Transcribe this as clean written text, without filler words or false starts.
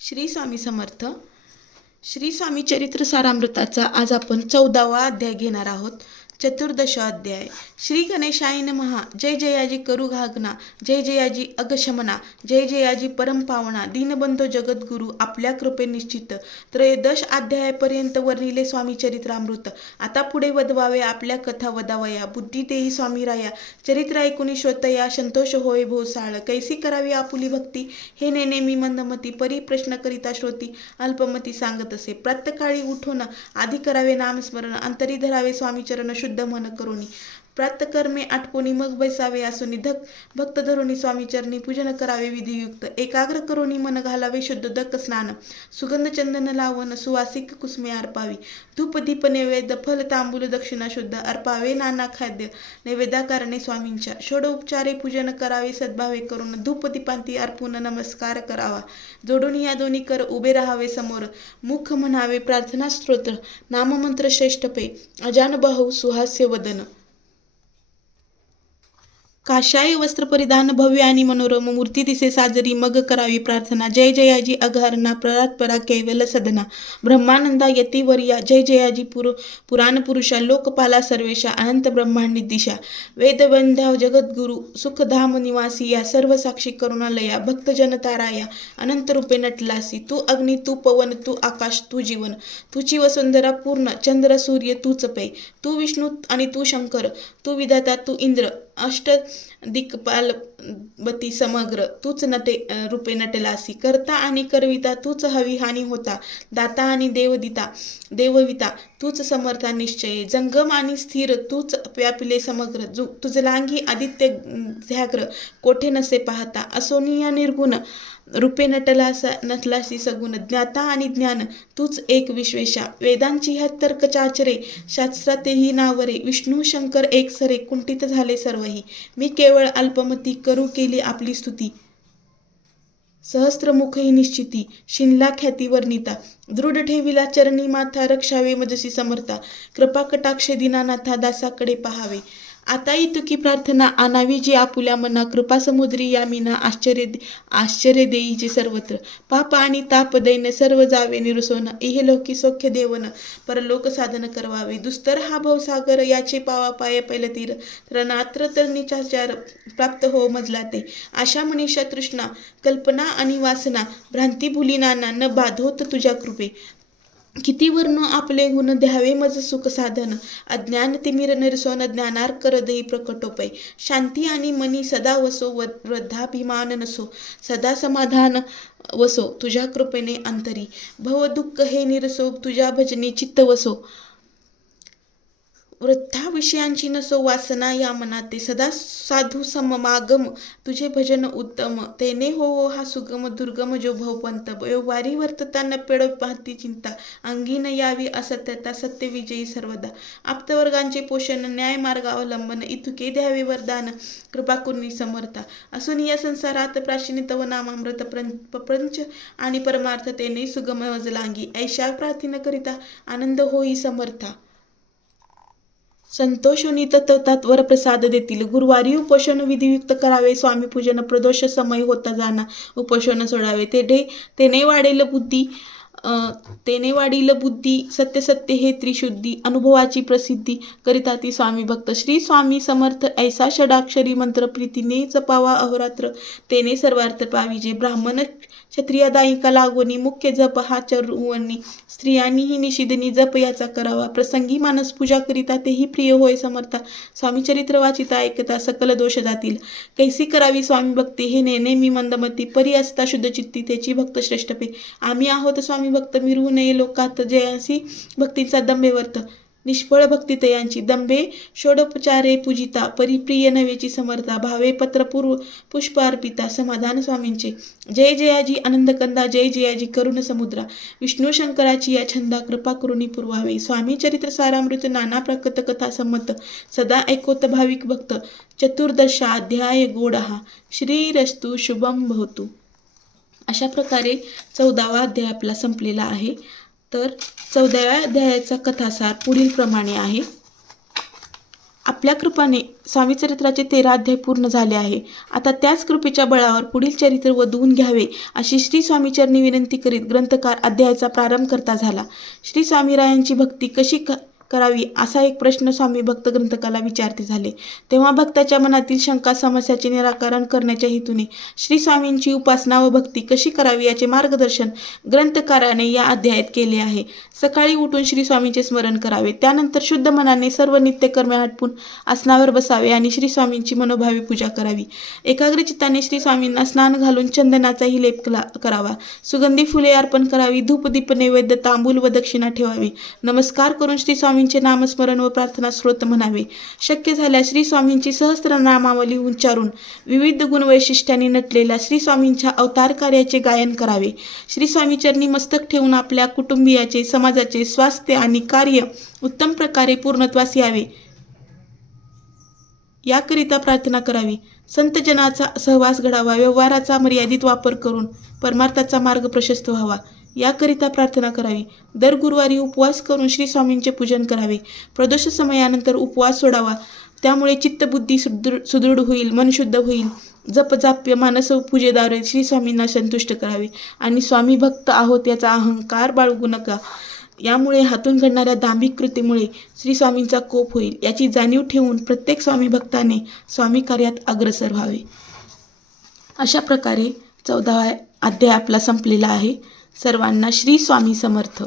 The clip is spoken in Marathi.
श्री स्वामी समर्थ. श्री स्वामी चरित्र सारामृताचा आज आपण 14वा अध्याय घेणार आहोत. चतुर्दश अध्याय. श्री गणेशाय नमः. जय जयाजी करू घागना, जय जयाजी अगशमना, जय जयाजी परमपावना, दीनबंधो जगद्गुरु आपल्या कृपे निश्चित. त्रयोदश अध्यायापर्यंत वर्णिले स्वामी चरित्रामृत. आता पुढे वदवावे आपल्या कथा वदावया. बुद्धी देही स्वामी राया, चरित्र ऐकुनी श्रोतया, संतोष होय भोसाळ. कैसी करावी आपुली भक्ती, हे नेने मी मंदमती. परी प्रश्न करिता श्रोती, अल्पमती सांगत असे. प्रातकाळी उठून आधी करावे नामस्मरण, अंतरी धरावे स्वामी चरण शुद्ध मन करुणी. प्रातकर्मे आटपोनी मग बैसावे आसुनी, भक्त धरुणी स्वामी चरणी पूजन करावे विधियुक्त. एकाग्र करुणी मन घालावे शुद्ध दक स्नान, सुगंध चंदन लावून सुवासिक कुसुमे अर्पावी. धूप दीप नैवेद्य फल तांबूल दक्षिणा शुद्ध अर्पावे. नाना खाद्य नैवेद्याकारणे स्वामींच्या. षोडोपचारे पूजन करावे सद्भावे करून, धूप दीपांती अर्पून नमस्कार करावा. जोडून या दोन्ही कर उभे राहावे समोर, मुख म्हणावे प्रार्थना स्तोत्र, नाममंत्र श्रेष्ठ पे, अजान बाहू सुहास्य वदन. काशाय वस्त्र परिधान भव्य आणि मनोरम, मूर्ती दिसे साजरी मग करावी प्रार्थना. जय जयाजी अघारणा, परात्परा कैवल्य सदना, ब्रह्मानंदा यतिवर्या, जय जयाजी पुराण पुरुषा, लोकपाला सर्वेशा, अनंत ब्रह्मांडी दिशा. वेदबंधा जगद्गुरु, सुखधाम निवासी या, सर्व साक्षी करुणालया, भक्तजन ताराया, अनंत रूपे नटलासी. तू अग्नी, तू पवन, तू आकाश, तू जीवन, तुची वसुंधरा पूर्ण, चंद्र सूर्य तूच पै. तू विष्णू आणि तू शंकर, तू विधाता, तू इंद्र, अष्ट दिक्पालपती समग्र, तूच रूपे नटलासी. करता आणि करविता, तूच हवी हानी होता. दाता आणि देवविता, तूच समर्था निश्चय. जंगम आणि स्थिर, तूच व्यापिले समग्र. तुझलांगी आदित्य ध्याग्र, कोठे नसे पाहता. असोनिया निर्गुण रूपे नटलासी सगुण. ज्ञाता आणि ज्ञान, तूच एक विश्वेशा. वेदांची ह्या तर्कचाचरे, शास्त्रातेही नावरे. विष्णू शंकर एक सरे, कुंठित झाले सर्वही. मी केवळ अल्पमती, करू केली आपली स्तुती. सहस्त्रमुखही निश्चिती, शिनला ख्याती वर्णिता. दृढ ठेविला चरणी माथा, रक्षावे मजसी समर्था. कृपा कटाक्ष दीनानाथा, दासाकडे पहावे. आता इतुकी प्रार्थना आणावी जी आपुल्या मना. कृपा समुद्री या मीना, आश्चर्य देईचे सर्वत्र. पाप आणि ताप दैन, सर्व जावे निरसोन. इहलोकी सौख्य देवन, परलोक साधन करवावे. दुस्तर हा भवसागर, याचे पावा पाय पैल तीर. त्रनात्र तरणीचाचार, प्राप्त हो मजला ते. आशा मनीषा तृष्णा, कल्पना आणि वासना, भ्रांती भुली नाना, न बाधोत तुझ्या कृपे. किती वर्ण आपले गुण, द्यावे मज सुख साधन. अज्ञान तिमिर निरसोन, ज्ञानार कर देई प्रकटोपय. शांती आणि मनी सदा वसो, वृद्धाभिमान नसो. सदा समाधान वसो, तुझ्या कृपेने अंतरी. भव दुःख हे निरसो, तुझ्या भजनी चित्त वसो. वृद्धा विषयांची नसो वासना या मनाते. सदा साधू सममागम, तुझे भजन उत्तम. तेने हो हा सुगम दुर्गम जो भवपंत. वारी वर्तता न पेड पाहती चिंता, अंगी न यावी असत्यता, सत्य विजयी सर्वदा. आप्तवर्गांचे पोषण, न्याय मार्गावलंबन, इतुके द्यावे वरदान, कृपा कुर्णी समर्था. असून या संसारात प्राचीन तव नामामृत, प्रपंच आणि परमार्थ तेने सुगम वजलांगी. ऐशा प्रार्थना करिता, आनंद होई समर्था. संतोषोनी तत्वतात वर प्रसाद देतील. गुरुवारी उपोषण विधियुक्त करावे. स्वामी पूजन प्रदोष समय होता जाना, उपोषण सोडावे. तेने वाढील बुद्धी, सत्य सत्य हे त्रिशुद्धी. अनुभवाची प्रसिद्धी करिता ती स्वामी भक्त. श्री स्वामी समर्थ ऐसा षडाक्षरी मंत्र, प्रीतीने जपावा अहोरात्र, तेने सर्वार्थ पाविजे. ब्राह्मण क्षत्रियादायिका लागोनी, मुख्य जप हा चरुवणी. स्त्रियांनीही निषिद्धनी जप याचा करावा. प्रसंगी मानस पूजा करिता, तेही प्रिय होय समर्था. स्वामी चरित्र वाचिता ऐकता, सकल दोष जातील. कैसी करावी स्वामी भक्ती, हे नेने मी मंदमती. परी असता शुद्ध चित्ती, त्याची भक्त श्रेष्ठ पे. आम्ही आहोत स्वामी भक्त, मिरवू नये लोकात. जयांसी भक्तीचा दंभे वर्त, निष्फळ भक्ती तयांची. दंभे षोडोपचारे पूजिता, परिप्रिय नवेची समर्था. भावे पत्र पुष्प अर्पिता, समाधान स्वामींचे. जय जयाजी आनंदकंदा, जय जयाजी करुण समुद्रा. विष्णू शंकराची या छंदा, कृपा करुणी पुरवावे. स्वामी चरित्र सारामृत, नाना प्रकट कथा संमत, सदा ऐकोत भाविक भक्त. चतुर्दशा अध्याय गोडहा. श्रीरस्तु शुभम भवतु. अशा प्रकारे 14वा अध्याय आपला संपलेला आहे. तर 14व्या अध्यायाचा कथासार पुढील प्रमाणे आहे. आपल्या कृपाने स्वामीचरित्राचे 13 अध्याय पूर्ण झाले आहे. आता त्याच कृपेच्या बळावर पुढील चरित्र वधवून घ्यावे अशी श्री स्वामीचरणी विनंती करीत ग्रंथकार अध्यायाचा प्रारंभ करता झाला. श्री स्वामीरायांची भक्ती कशी करावी असा एक प्रश्न स्वामी भक्त ग्रंथकाला विचारते झाले. तेव्हा भक्ताच्या मनातील शंका समस्याचे निराकरण करण्याच्या हेतूने श्री स्वामींची उपासना व भक्ती कशी करावी याचे मार्गदर्शन ग्रंथकाराने या अध्यायात केले आहे. सकाळी उठून श्री स्वामींचे स्मरण करावे, त्यानंतर शुद्ध मनाने सर्व नित्यकर्मे आटपून आसनावर बसावे आणि श्री स्वामींची मनोभावी पूजा करावी. एकाग्र चित्ताने श्री स्वामींना स्नान घालून चंदनाचाही लेप करावा. सुगंधी फुले अर्पण करावी. धूप दीप नैवेद्य तांबूल व दक्षिणा ठेवावी. नमस्कार करून श्री स्वामींचे नामस्मरण व प्रार्थना स्तोत्र म्हणावे. शक्य झाल्यास श्री स्वामींची सहस्त्र नामावली उच्चारून विविध गुणवैशिष्ट्यांनी नटलेल्या श्री स्वामींच्या अवतार कार्याचे गायन करावे. श्री स्वामीचरणी मस्तक ठेवून आपल्या कुटुंबियाचे समाजाचे स्वास्थ्य आणि कार्य उत्तम प्रकारे पूर्णत्वास यावे याकरिता प्रार्थना करावी. संतजनाचा सहवास घडावा. व्यवहाराचा मर्यादित वापर करून परमार्थाचा मार्ग प्रशस्त व्हावा याकरिता प्रार्थना करावी. दर गुरुवारी उपवास करून श्री स्वामींचे पूजन करावे. प्रदोष समयानंतर उपवास सोडावा, त्यामुळे चित्तबुद्धी सुदृढ होईल, मन शुद्ध होईल. जपजाप्य मानस पूजेद्वारे श्री स्वामींना संतुष्ट करावे आणि स्वामी भक्त आहोत याचा अहंकार बाळगू नका. यामुळे हातून घडणाऱ्या दांभिक कृतीमुळे श्री स्वामींचा कोप होईल याची जाणीव ठेवून प्रत्येक स्वामी भक्ताने स्वामी कार्यात अग्रसर व्हावे. अशा प्रकारे 14वा अध्याय आपला संपलेला आहे. सर्वांना श्री स्वामी समर्थ.